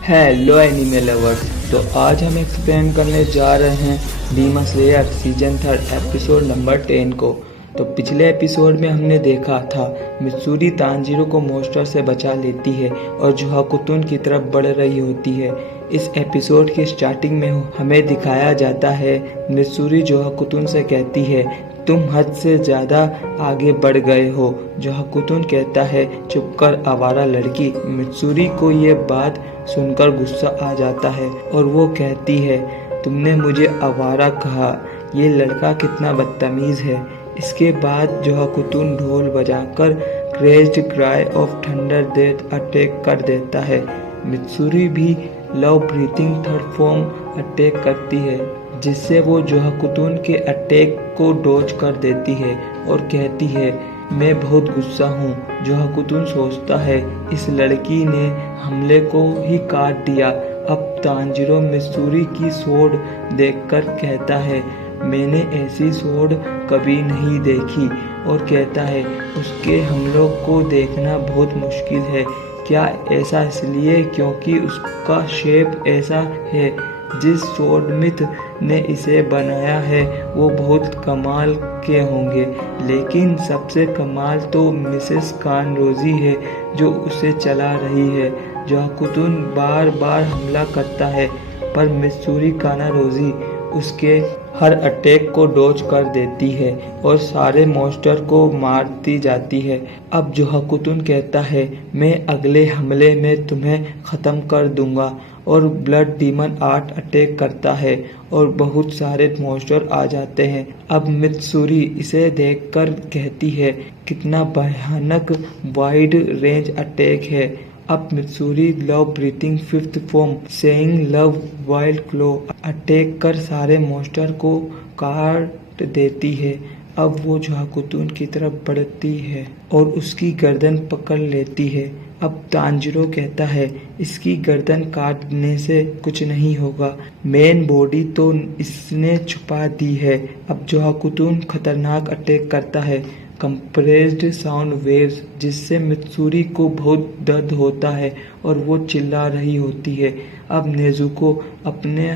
Hello anime lovers. तो आज हम एक्सप्लेन करने जा रहे हैं demon slayer season 3 episode number 10 को। तो पिछले एपिसोड में हमने देखा था मित्सुरी तांजीरो को मॉन्स्टर से बचा लेती है और जोहाकुतुन की तरफ बढ़ रही होती है। इस एपिसोड की स्टार्टिंग में हमें दिखाया जाता है मित्सुरी जोहाकुतुन से कहती है, तुम हद से ज़्यादा आगे बढ़ गए हो। जोहाकुतुन कहता है, चुप कर आवारा लड़की। मित्सुरी को ये बात सुनकर गुस्सा आ जाता है और वो कहती है, तुमने मुझे आवारा कहा, ये लड़का कितना बदतमीज़ है। इसके बाद जोहाकुतुन ढोल बजाकर crazed cry of thunder death attack कर देता है। मित्सुरी भी love breathing third form attack करती है, जिससे वो जोहाकुतुन के अटैक को डॉज कर देती है और कहती है, मैं बहुत गुस्सा हूँ। जोहाकुतुन सोचता है इस लड़की ने हमले को ही काट दिया। अब तांजीरो मित्सुरी की सोड देखकर कहता है, मैंने ऐसी सोड कभी नहीं देखी, और कहता है उसके हमलों को देखना बहुत मुश्किल है। क्या ऐसा इसलिए क्योंकि उसका शेप ऐसा है। जिस स्वॉर्डस्मिथ ने इसे बनाया है वो बहुत कमाल के होंगे, लेकिन सबसे कमाल तो मिसेस कानरोजी है जो उसे चला रही है। जोहाकुतुन बार बार हमला करता है पर मित्सुरी कानारोजी उसके हर अटैक को डॉज कर देती है और सारे मॉन्स्टर को मारती जाती है। अब जोहाकुतुन कहता है, मैं अगले हमले में तुम्हें ख़त्म कर दूंगा, और ब्लड डीमन 8 अटैक करता है और बहुत सारे मॉन्स्टर आ जाते हैं। अब मित्सुरी इसे देखकर कहती है, कितना भयानक वाइड रेंज अटैक है। अब Mitsuri love breathing fifth form swaying love wild claw attack कर सारे मॉन्स्टर को काट देती है। अब वो जोहाकुतुन की तरफ बढ़ती है और उसकी गर्दन पकड़ लेती है। अब तांजीरो कहता है, इसकी गर्दन काटने से कुछ नहीं होगा, मेन बॉडी तो इसने छुपा दी है। अब जोहाकुतुन खतरनाक अटैक करता है, कंप्रेस्ड साउंड वेव्स, जिससे मित्सुरी को बहुत दर्द होता है और वो चिल्ला रही होती है। अब नेजुको अपने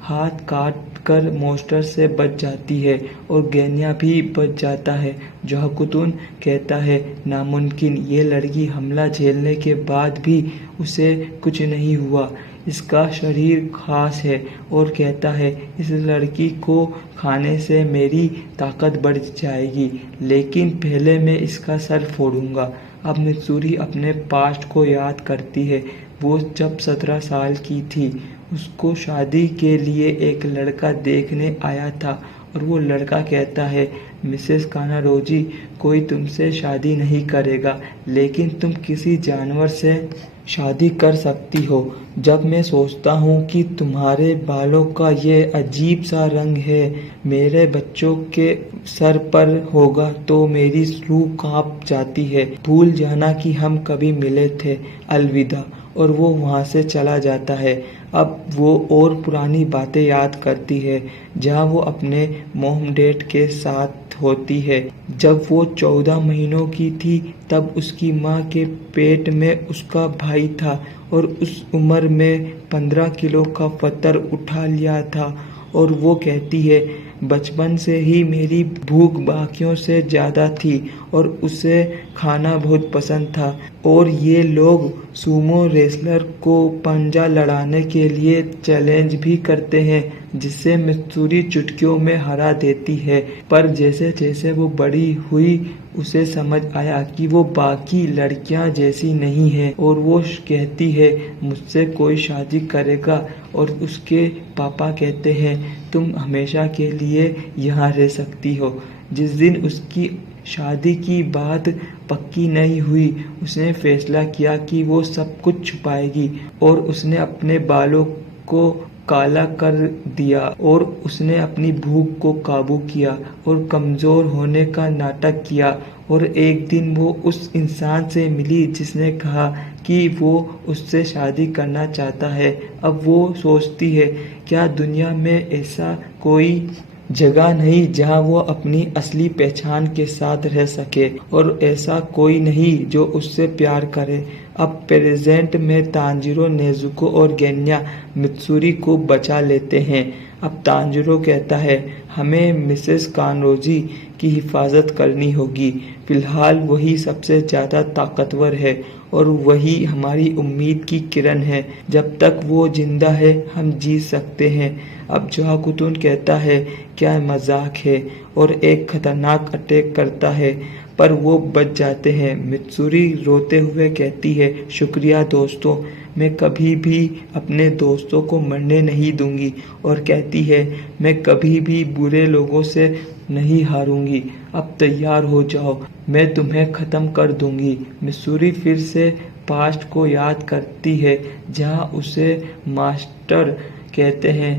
हाथ काट कर मॉन्स्टर से बच जाती है और गेन्या भी बच जाता है। जोहाकुतुन कहता है, नामुमकिन, ये लड़की हमला झेलने के बाद भी उसे कुछ नहीं हुआ, इसका शरीर खास है, और कहता है इस लड़की को खाने से मेरी ताकत बढ़ जाएगी, लेकिन पहले मैं इसका सर फोड़ूंगा। अब मित्सुरी अपने पास्ट को याद करती है। वो जब 17 साल की थी उसको शादी के लिए एक लड़का देखने आया था और वो लड़का कहता है, मिसेस कानारोजी, कोई तुमसे शादी नहीं करेगा, लेकिन तुम किसी जानवर से शादी कर सकती हो। जब मैं सोचता हूँ कि तुम्हारे बालों का ये अजीब सा रंग है मेरे बच्चों के सर पर होगा तो मेरी रूह कांप जाती है। भूल जाना कि हम कभी मिले थे, अलविदा। और वो वहाँ से चला जाता है। अब वो और पुरानी बातें याद करती है जहाँ वो अपने मोम डैड के साथ होती है। जब वो 14 महीनों की थी तब उसकी माँ के पेट में उसका भाई था और उस उम्र में 15 किलो का पत्थर उठा लिया था। और वो कहती है, बचपन से ही मेरी भूख बाकियों से ज़्यादा थी और उसे खाना बहुत पसंद था, और ये लोग सूमो रेसलर को पंजा लड़ाने के लिए चैलेंज भी करते हैं, जिससे मित्सुरी चुटकियों में हरा देती है। पर जैसे जैसे वो बड़ी हुई उसे समझ आया कि वो बाकी लड़कियां जैसी नहीं है, और वो कहती है, मुझसे कोई शादी करेगा। और उसके पापा कहते हैं, तुम हमेशा के लिए यहाँ रह सकती हो। जिस दिन उसकी शादी की बात पक्की नहीं हुई उसने फैसला किया कि वो सब कुछ छुपाएगी, और उसने अपने बालों को काला कर दिया और उसने अपनी भूख को काबू किया और कमज़ोर होने का नाटक किया। और एक दिन वो उस इंसान से मिली जिसने कहा कि वो उससे शादी करना चाहता है। अब वो सोचती है, क्या दुनिया में ऐसा कोई जगह नहीं जहां वो अपनी असली पहचान के साथ रह सके, और ऐसा कोई नहीं जो उससे प्यार करे। अब प्रेजेंट में तांजीरो, नेजुको और गेन्या मित्सुरी को बचा लेते हैं। अब तांजीरो कहता है, हमें मिसेस कानरोजी की हिफाजत करनी होगी। फिलहाल वही सबसे ज़्यादा ताकतवर है और वही हमारी उम्मीद की किरण है। जब तक वो जिंदा है हम जीत सकते हैं। अब जोहाकुतुन कहता है, क्या मजाक है, और एक खतरनाक अटैक करता है पर वो बच जाते हैं। मित्सुरी रोते हुए कहती है, शुक्रिया दोस्तों, मैं कभी भी अपने दोस्तों को मरने नहीं दूंगी। और कहती है, मैं कभी भी बुरे लोगों से नहीं हारूंगी। अब तैयार हो जाओ, मैं तुम्हें ख़त्म कर दूंगी। मित्सुरी फिर से पास्ट को याद करती है जहां उसे मास्टर कहते हैं,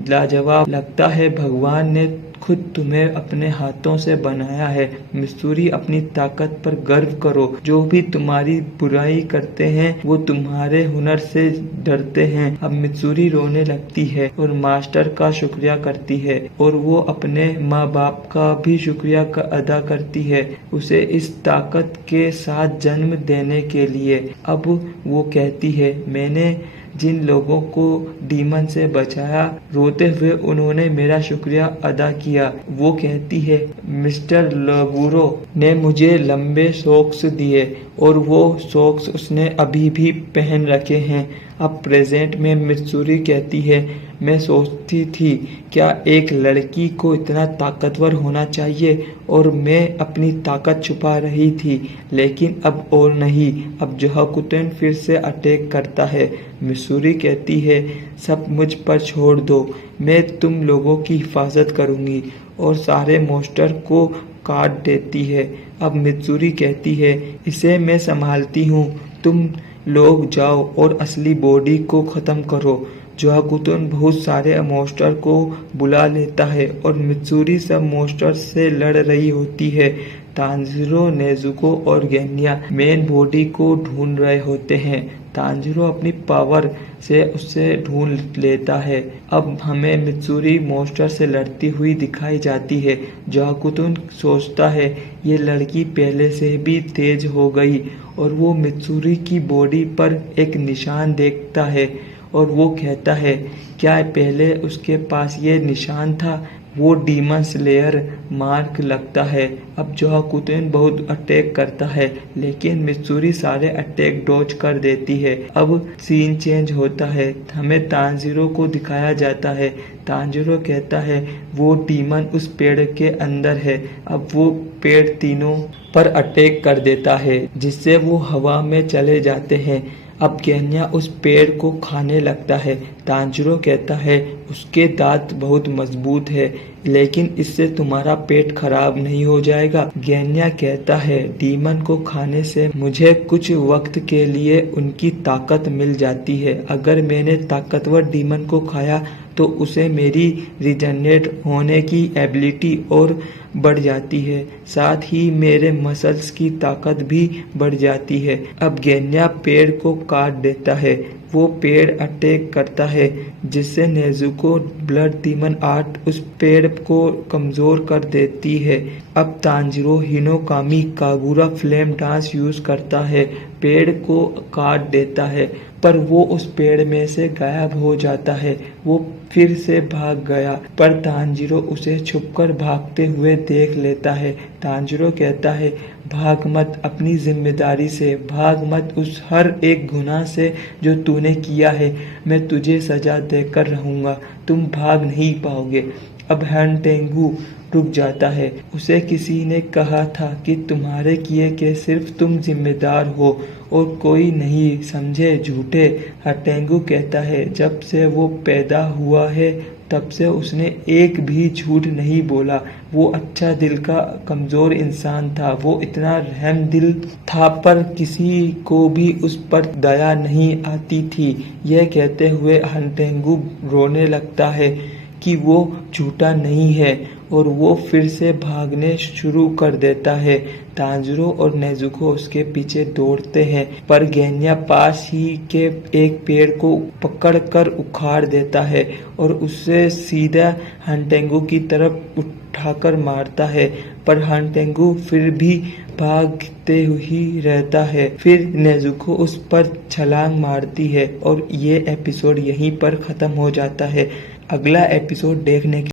लाजवाब, लगता है भगवान ने खुद तुम्हें अपने हाथों से बनाया है। मित्सुरी, अपनी ताकत पर गर्व करो। जो भी तुम्हारी बुराई करते हैं वो तुम्हारे हुनर से डरते हैं। अब मित्सुरी रोने लगती है और मास्टर का शुक्रिया करती है और वो अपने माँ बाप का भी शुक्रिया अदा करती है उसे इस ताकत के साथ जन्म देने के लिए। अब वो कहती है, मैंने जिन लोगों को डीमन से बचाया, रोते हुए उन्होंने मेरा शुक्रिया अदा किया। वो कहती है, मिस्टर लगुरो ने मुझे लंबे सॉक्स दिए और वो सॉक्स उसने अभी भी पहन रखे हैं। अब प्रेजेंट में मित्सुरी कहती है, मैं सोचती थी क्या एक लड़की को इतना ताकतवर होना चाहिए और मैं अपनी ताकत छुपा रही थी, लेकिन अब और नहीं। अब जोहाकुतुन फिर से अटैक करता है। मित्सुरी कहती है, सब मुझ पर छोड़ दो, मैं तुम लोगों की हिफाजत करूंगी, और सारे मॉन्स्टर को काट देती है। अब मित्सुरी कहती है, इसे मैं संभालती हूँ, तुम लोग जाओ और असली बॉडी को ख़त्म करो। जोहाकुतुन बहुत सारे मॉन्स्टर को बुला लेता है और मित्सुरी सब मॉन्स्टर से लड़ रही होती है। तांजीरो, नेजुको और गेन्या मेन बॉडी को ढूंढ रहे होते हैं। तांजीरो अपनी पावर से उससे ढूंढ लेता है। अब हमें मित्सुरी मॉन्स्टर से लड़ती हुई दिखाई जाती है। जोहाकुतुन सोचता है, ये लड़की पहले से भी तेज हो गई, और वो मित्सुरी की बॉडी पर एक निशान देखता है और वो कहता है, क्या पहले उसके पास ये निशान था? वो डीमन स्लेयर मार्क लगता है। अब जोहाकुतुन बहुत अटैक करता है, लेकिन मित्सुरी सारे अटैक डॉज कर देती है। अब सीन चेंज होता है, हमें तांजीरो को दिखाया जाता है। तांजीरो कहता है, वो डीमन उस पेड़ के अंदर है। अब वो पेड़ तीनों पर अटैक कर देता है, जिससे वो हवा में चले जाते हैं। अब गेन्या उस पेड़ को खाने लगता है। तांजीरो कहता है, उसके दांत बहुत मजबूत है, लेकिन इससे तुम्हारा पेट खराब नहीं हो जाएगा। गेन्या कहता है, डीमन को खाने से मुझे कुछ वक्त के लिए उनकी ताकत मिल जाती है। अगर मैंने ताकतवर डीमन को खाया तो उसे मेरी रिजनरेट होने की एबिलिटी और बढ़ जाती है, साथ ही मेरे मसल्स की ताकत भी बढ़ जाती है। अब गेन्या पेड़ को काट देता है। वो पेड़ अटैक करता है, जिससे नेजुको ब्लड डीमन आर्ट उस पेड़ को कमजोर कर देती है। अब Tanjiro Hinokami Kagura flame dance use करता है, पेड़ को काट देता है, पर वो उस पेड़ में से गायब हो जाता है। वो फिर से भाग गया, पर तांजीरो उसे छुपकर भागते हुए देख लेता है। तांजीरो कहता है, भाग मत, अपनी जिम्मेदारी से भाग मत, उस हर एक गुनाह से जो तूने किया है मैं तुझे सजा देकर रहूंगा, तुम भाग नहीं पाओगे। अब हनटेंगू रुक जाता है। उसे किसी ने कहा था कि तुम्हारे किए के सिर्फ तुम जिम्मेदार हो और कोई नहीं, समझे झूठे। हनटेंगू कहता है, जब से वो पैदा हुआ है तब से उसने एक भी झूठ नहीं बोला। वो अच्छा दिल का कमजोर इंसान था, वो इतना रहम दिल था, पर किसी को भी उस पर दया नहीं आती थी। यह कहते हुए हनटेंगू रोने लगता है कि वो झूठा नहीं है, और वो फिर से भागने शुरू कर देता है। तांजीरो और नेजुको उसके पीछे दौड़ते हैं, पर गेन्या पास ही के एक पेड़ को पकड़कर उखाड़ देता है और उससे सीधा हनटेंगू की तरफ उठाकर मारता है, पर हानतेंगु फिर भी भागते ही रहता है। फिर नेजुको उस पर छलांग मारती है और ये एपिसोड यहीं पर खत्म हो जाता है। अगला एपिसोड देखने के